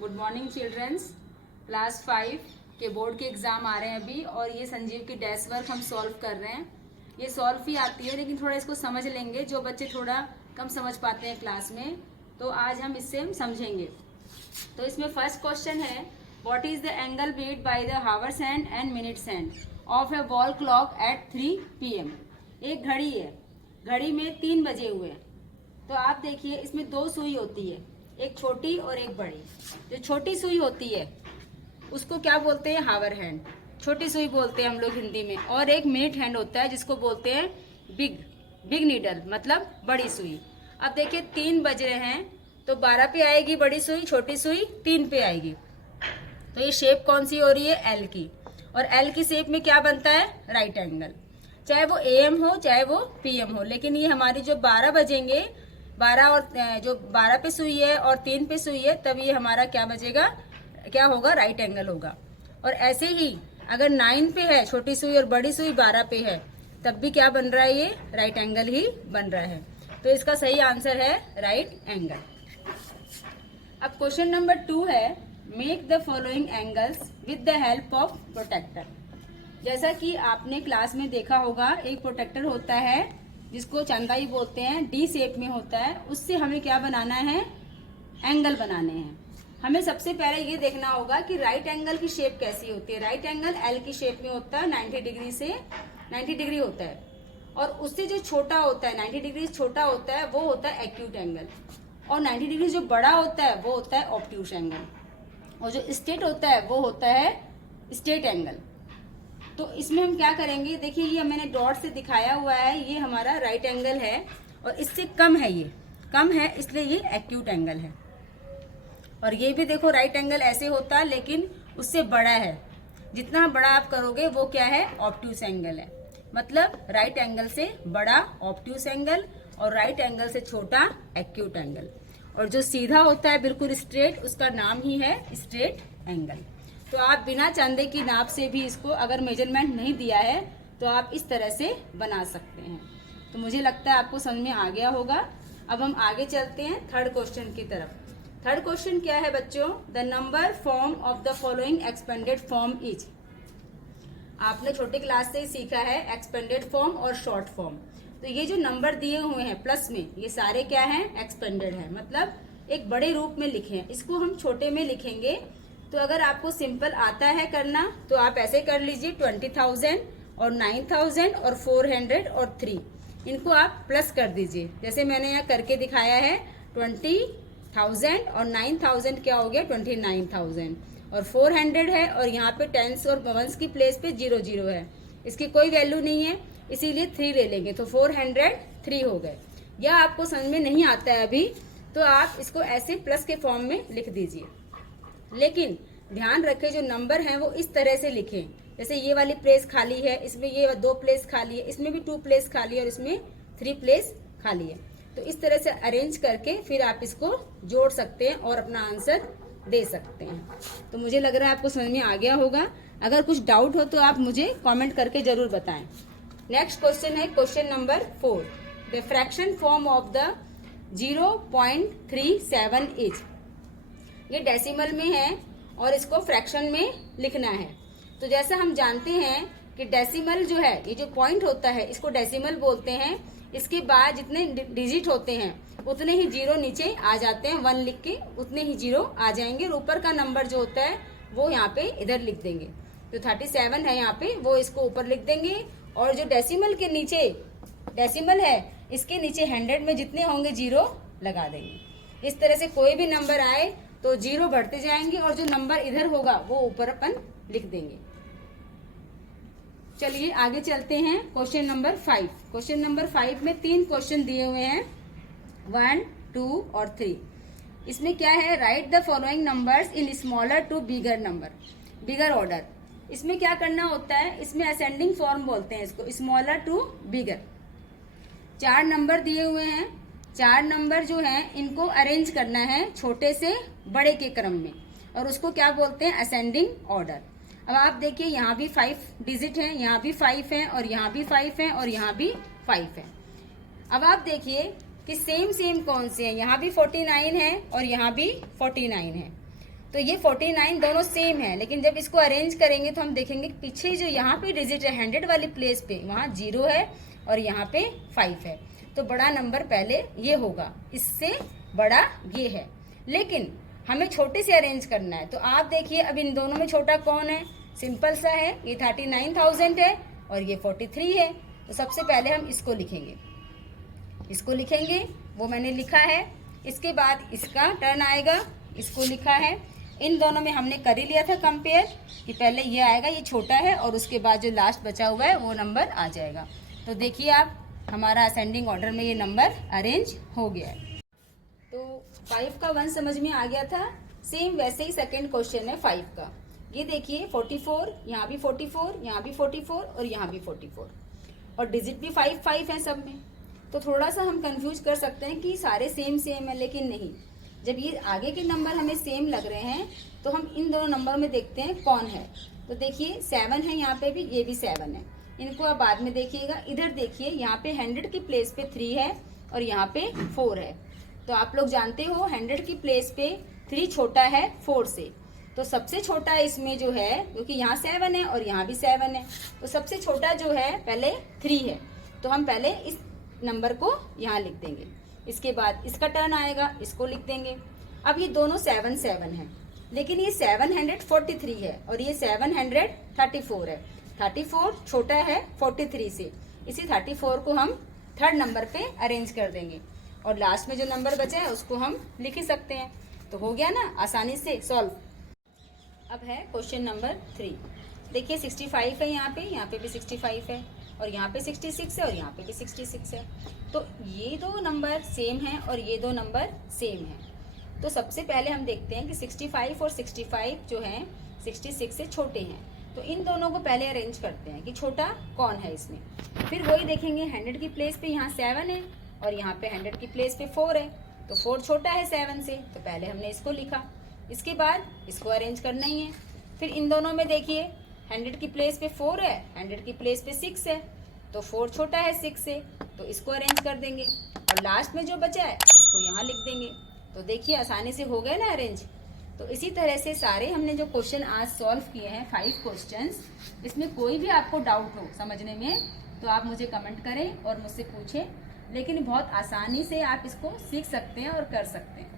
Good morning children's. Class 5 के board के exam आ रहे हैं अभी, और ये संजीव की डेस्क वर्क हम सॉल्व कर रहे हैं। ये सॉल्व ही आती है, लेकिन थोड़ा इसको समझ लेंगे। जो बच्चे थोड़ा कम समझ पाते हैं क्लास में, तो आज हम इससे समझेंगे। तो इसमें फर्स्ट क्वेश्चन है, what is the angle made by the hours hand and minutes hand of a wall clock at 3 PM। एक घड़ी है, घड़ी में 3 बजे हुए हैं। तो आप देखिए, इसमें 2 सुई होती है, एक छोटी और एक बड़ी। जो छोटी सुई होती है उसको क्या बोलते हैं? हावर हैंड, छोटी सुई बोलते हैं हम लोग हिंदी में। और एक मिनट हैंड होता है जिसको बोलते हैं बिग नीडल, मतलब बड़ी सुई। अब देखिए 3 बज रहे हैं, तो 12 पे आएगी बड़ी सुई, छोटी सुई 3 पे आएगी। तो ये शेप कौन सी हो रही है? एल की। और एल की शेप में क्या बनता है? Right angle. चाहे वो AM हो चाहे वो PM हो, लेकिन ये हमारी जो 12 बजेंगे, 12 और जो 12 पे सुई है और 3 पे सुई है, तब ये हमारा क्या बजेगा? क्या होगा? राइट एंगल होगा। और ऐसे ही अगर 9 पे है छोटी सुई और बड़ी सुई 12 पे है, तब भी क्या बन रहा है? ये राइट एंगल ही बन रहा है। तो इसका सही आंसर है राइट एंगल। अब क्वेश्चन नंबर 2 है, make the following angles with the help of protractor. जैसा कि आपने क्लास में देखा होगा, एक प्रोटेक्टर होता है जिसको चंदाई बोलते हैं, डी शेप में होता है। उससे हमें क्या बनाना है? एंगल बनाने हैं। हमें सबसे पहले ये देखना होगा कि राइट एंगल की शेप कैसी होती है। राइट एंगल एल की शेप में होता है, 90 डिग्री से 90 डिग्री होता है। और उससे जो छोटा होता है, 90 डिग्री छोटा होता है, वो होता है एक्यूट एंगल। और 90 डिग्री जो बड़ा होता है वो होता है ऑब्ट्यूस एंगल। और जो स्ट्रेट होता है वो होता है स्ट्रेट एंगल। तो इसमें हम क्या करेंगे? देखिए, ये मैंने डॉट से दिखाया हुआ है, ये हमारा राइट एंगल है। और इससे कम है, ये कम है, इसलिए ये एक्यूट एंगल है। और ये भी देखो राइट एंगल ऐसे होता है, लेकिन उससे बड़ा है। जितना बड़ा आप करोगे वो क्या है? ऑब्ट्यूस एंगल है। मतलब राइट एंगल से बड़ा ऑब्ट्यूस एंगल और राइट एंगल से छोटा एक्यूट एंगल। और जो सीधा होता है बिल्कुल स्ट्रेट, उसका नाम ही है स्ट्रेट एंगल। तो आप बिना चांदे की नाप से भी इसको, अगर मेजरमेंट नहीं दिया है तो आप इस तरह से बना सकते हैं। तो मुझे लगता है आपको समझ में आ गया होगा। अब हम आगे चलते हैं थर्ड क्वेश्चन की तरफ। थर्ड क्वेश्चन क्या है बच्चों? The number form of the following expanded form is. आपने छोटी क्लास से ही सीखा है एक्सपेंडेड फॉर्म और शॉर्ट फॉर्म। तो ये जो नंबर दिए हुए हैं प्लस में, ये सारे क्या हैं? एक्सपेंडेड है, मतलब एक बड़े रूप में लिखे हैं। इसको हम छोटे में लिखेंगे। तो अगर आपको सिंपल आता है करना तो आप ऐसे कर लीजिए, 20,000 और 9,000 और 400 और 3, इनको आप प्लस कर दीजिए। जैसे मैंने यहाँ करके दिखाया है, 20,000 और 9,000 क्या हो गया? 29,000। और 400 है, और यहाँ पे टेंस और वंस की प्लेस पे 0 है, इसकी कोई वैल्यू नहीं है, इसीलिए 3 ले लेंगे। तो 403 हो गए। या आपको समझ में नहीं आता है अभी, तो आप इसको ऐसे प्लस के फॉर्म में लिख दीजिए। लेकिन ध्यान रखें, जो नंबर हैं वो इस तरह से लिखें। जैसे ये वाली प्लेस खाली है, इसमें ये 2 प्लेस खाली है, इसमें भी 2 प्लेस खाली है, और इसमें 3 प्लेस खाली है। तो इस तरह से अरेंज करके फिर आप इसको जोड़ सकते हैं और अपना आंसर दे सकते हैं। तो मुझे लग रहा है आपको समझ में आ गया होगा। अगर कुछ डाउट हो तो आप मुझे कमेंट करके जरूर बताएं। नेक्स्ट क्वेश्चन है question number 4, the fraction form of the 0.37 is. ये डेसिमल में है और इसको फ्रैक्शन में लिखना है। तो जैसा हम जानते हैं कि डेसिमल जो है, ये जो पॉइंट होता है, इसको डेसिमल बोलते हैं। इसके बाद जितने डिजिट होते हैं उतने ही 0 नीचे आ जाते हैं। 1 लिख के उतने ही 0 आ जाएंगे, और ऊपर का नंबर जो होता है वो यहाँ पे इधर लिख देंगे। तो 37 है यहाँ पे, वो इसको ऊपर लिख देंगे। और जो डेसिमल के नीचे डेसिमल है, इसके नीचे 100 में जितने होंगे 0 लगा देंगे। इस तरह से कोई भी नंबर आए तो 0 बढ़ते जाएंगे, और जो नंबर इधर होगा वो ऊपर अपन लिख देंगे। चलिए आगे चलते हैं क्वेश्चन नंबर 5। क्वेश्चन नंबर 5 में 3 क्वेश्चन दिए हुए हैं, 1, 2 और 3। इसमें क्या है? Write the following numbers in smaller to bigger number, bigger order. इसमें क्या करना होता है? इसमें असेंडिंग फॉर्म बोलते हैं इसको, स्मॉलर टू बिगर। 4 नंबर दिए हुए हैं, 4 नंबर जो हैं इनको अरेंज करना है छोटे से बड़े के क्रम में, और उसको क्या बोलते हैं? Ascending order. अब आप देखिए, यहाँ भी 5 डिजिट हैं, यहाँ भी 5 हैं, और यहाँ भी 5 हैं, और यहाँ भी 5 हैं। अब आप देखिए कि सेम कौन से हैं। यहाँ भी 49 है और यहाँ भी 49 है। तो ये 49 दोनों सेम है, लेकिन जब इसको अरेंज करेंगे तो हम देखेंगे पीछे जो यहाँ पे डिजिट है 100 वाली प्लेस पे, वहाँ 0 है और यहाँ पे 5 है। तो बड़ा नंबर पहले ये होगा, इससे बड़ा ये है, लेकिन हमें छोटे से अरेंज करना है। तो आप देखिए अब इन दोनों में छोटा कौन है, सिंपल सा है, ये 39,000 है और ये 43 है। तो सबसे पहले हम इसको लिखेंगे, वो मैंने लिखा है। इसके बाद इसका टर्न आएगा, इसको लिखा है। इन दोनों में हमने कर ही लिया था कंपेयर कि पहले ये आएगा, ये छोटा है, और उसके बाद जो लास्ट बचा हुआ है वो नंबर आ जाएगा। तो देखिए आप, हमारा असेंडिंग ऑर्डर में ये नंबर अरेंज हो गया है। तो 5 का 1 समझ में आ गया था। सेम वैसे ही सेकेंड क्वेश्चन है 5 का। ये देखिए 44, यहाँ भी 44, यहाँ भी 44 और यहाँ भी 44, और डिजिट भी 5 है सब में। तो थोड़ा सा हम कंफ्यूज कर सकते हैं कि सारे सेम है, लेकिन नहीं। जब ये आगे के नंबर हमें सेम लग रहे हैं तो हम इन दोनों नंबर में देखते हैं कौन है। तो देखिए 7 है, यहाँ पे भी, ये भी 7 है। इनको आप बाद में देखिएगा। इधर देखिए, यहाँ पे 100 की प्लेस पे 3 है और यहाँ पे 4 है। तो आप लोग जानते हो 100 की प्लेस पे 3 छोटा है 4 से। तो सबसे छोटा इसमें जो है, क्योंकि यहाँ 7 है और यहाँ भी 7 है, तो सबसे छोटा जो है पहले 3 है। तो हम पहले इस नंबर को यहाँ लिख देंगे, इसके बाद इसका टर्न आएगा, इसको लिख देंगे। अब ये दोनों 7 है, लेकिन ये 743 है और ये 734 है। 34 छोटा है 43 से, इसी 34 को हम थर्ड नंबर पे अरेंज कर देंगे और लास्ट में जो नंबर बचा है उसको हम लिख ही सकते हैं। तो हो गया ना आसानी से सॉल्व। अब है क्वेश्चन नंबर 3। देखिए 65 है, यहाँ पे भी 65 है और यहाँ पे 66 है और यहाँ पे भी 66 है। तो ये दो नंबर सेम हैं और ये दो नंबर सेम हैं। तो सबसे पहले हम देखते हैं कि 65 और 65 जो हैं 66 से छोटे हैं। तो इन दोनों को पहले अरेंज करते हैं कि छोटा कौन है इसमें। फिर वही देखेंगे 100 की प्लेस पे यहाँ 7 है और यहाँ पे 100 की प्लेस पे 4 है। तो 4 छोटा है 7 से, तो पहले हमने इसको लिखा। इसके बाद इसको अरेंज करना ही है। फिर इन दोनों में देखिए 100 की प्लेस पे 4 है, 100 की प्लेस पे 6 है, तो 4 छोटा है 6 से, तो इसको अरेंज कर देंगे और लास्ट में जो बचा है उसको यहाँ लिख देंगे। तो देखिए आसानी से हो गया ना अरेंज। तो इसी तरह से सारे हमने जो क्वेश्चन आज सॉल्व किए हैं 5 क्वेश्चंस, इसमें कोई भी आपको डाउट हो समझने में तो आप मुझे कमेंट करें और मुझसे पूछें, लेकिन बहुत आसानी से आप इसको सीख सकते हैं और कर सकते हैं।